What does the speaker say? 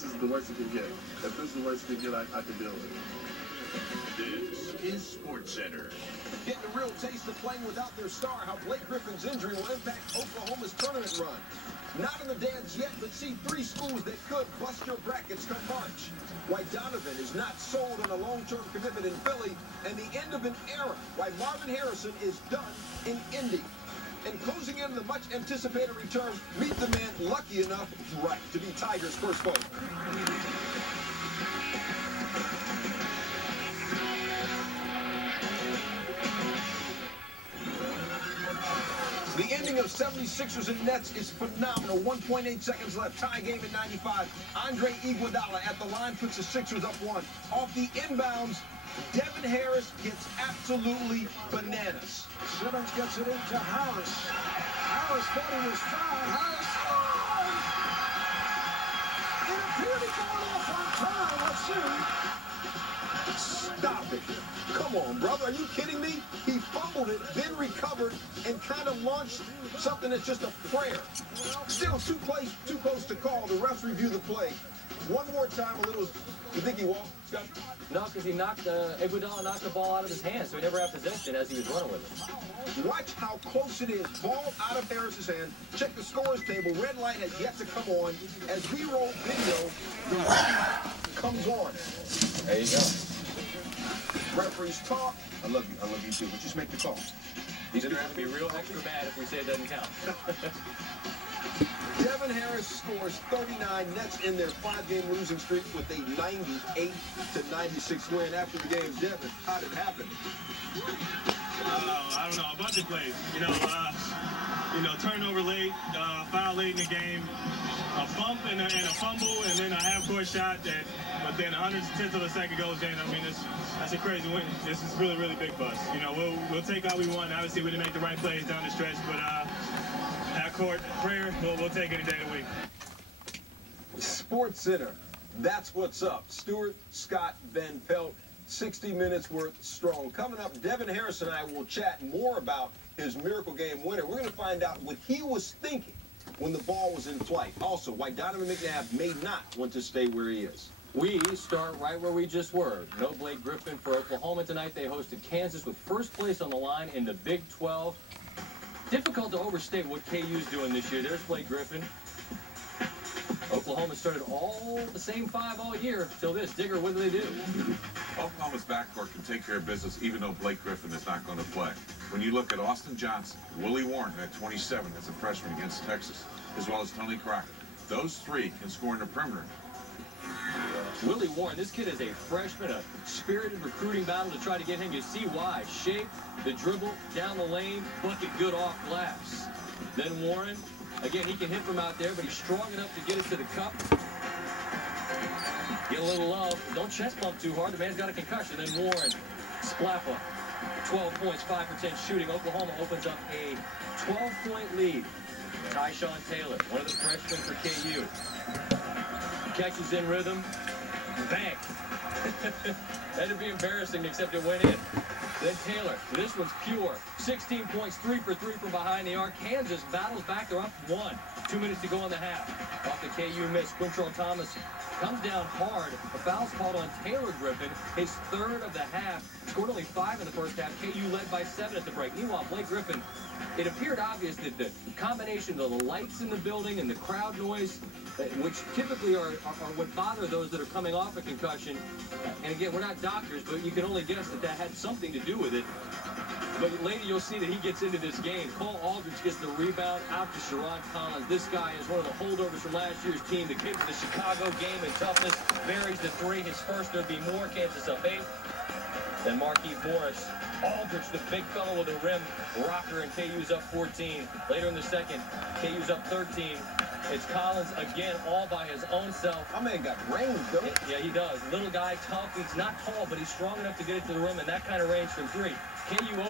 this is the worst it can get. If this is the worst it can get, I can deal with it. This is SportsCenter. Getting a real taste of playing without their star, how Blake Griffin's injury will impact Oklahoma's tournament run. Not in the dance yet, but see 3 schools that could bust your brackets come March. Why Donovan is not sold on a long-term commitment in Philly, and the end of an era. Why Marvin Harrison is done in Indy. And closing in the much-anticipated return, meet the man lucky enough, right, to be Tiger's first vote. The ending of 76ers and Nets is phenomenal. 1.8 seconds left. Tie game in 95. Andre Iguodala at the line puts the Sixers up 1. Off the inbounds, Devin Harris gets absolutely bananas. Simmons gets it into Harris. Harris thought he was fouled. Harris, oh! It appeared he got off on time. Let's see. Stop it. Come on, brother. Are you kidding me? He fumbled it, then recovered, and kind of launched something that's just a prayer. Still too close to call. The refs review the play. One more time, a little. You think he walked, Scott? No, because he Iguodala knocked the ball out of his hand, so he never had possession as he was running with it. Watch how close it is. Ball out of Harris's hand. Check the scores table. Red light has yet to come on. As we roll video, the red light comes on. There you go. Referees talk. I love you too, but just make the call. He's going to have to be real extra bad if we say it doesn't count. Devin Harris scores 39. Nets in their 5-game losing streak with a 98-96 win. After the game, Devin, how did it happen? I don't know, a bunch of plays. Turnover late, foul late in the game, a bump and a fumble, and then a half-court shot that, but then 100th of a second goes in. I mean, that's a crazy win. This is really, really big for us. We'll take all we want. Obviously, we didn't make the right plays down the stretch, but half-court prayer, we'll take any day of the week. SportsCenter, that's what's up. Stewart, Scott, Van Pelt, 60 minutes worth strong. Coming up, Devin Harris and I will chat more about his miracle game winner. We're going to find out what he was thinking when the ball was in flight. Also, why Donovan McNabb may not want to stay where he is. We start right where we just were. No Blake Griffin for Oklahoma tonight. They hosted Kansas with first place on the line in the Big 12. Difficult to overstate what KU's doing this year. There's Blake Griffin. Oklahoma started all the same 5 all year till this. Digger, what do they do? Oklahoma's backcourt can take care of business even though Blake Griffin is not going to play. When you look at Austin Johnson, Willie Warren at 27 as a freshman against Texas, as well as Tony Crockett, those 3 can score in the perimeter. Willie Warren, this kid is a freshman, a spirited recruiting battle to try to get him. You see why. Shape, the dribble, down the lane, bucket good off glass. Then Warren, again, he can hit from out there, but he's strong enough to get it to the cup. Get a little love. Don't chest bump too hard. The man's got a concussion. Then Warren, Splappa, 12 points, 5 for 10 shooting. Oklahoma opens up a 12-point lead. Tyshawn Taylor, one of the freshmen for KU. Catches in rhythm. Bang. That'd be embarrassing, except it went in. Then Taylor, this one's pure. 16 points, 3 for 3 from behind the arc. Kansas battles back. They're up 1. 2 minutes to go in the half. Off the KU miss. Quintrell Thomas comes down hard. A foul's called on Taylor Griffin. His 3rd of the half. Scored only 5 in the first half. KU led by 7 at the break. Meanwhile, Blake Griffin, it appeared obvious that the combination of the lights in the building and the crowd noise, which typically are what bother those that are coming off a concussion. And again, we're not doctors, but you can only guess that that had something to do with it. But later you'll see that he gets into this game. Cole Aldridge gets the rebound out to Sharon Collins. This guy is one of the holdovers from last year's team. The kid for the Chicago game in toughness. Buries the 3. His first, there'd be more. Kansas up 8. Then Markieff Morris. Aldridge, the big fellow with a rim rocker, and KU's up 14. Later in the second, KU's up 13. It's Collins again, all by his own self. My man got range, though. Yeah, he does. Little guy, tough. He's not tall, but he's strong enough to get it to the rim, and that kind of range from 3. KU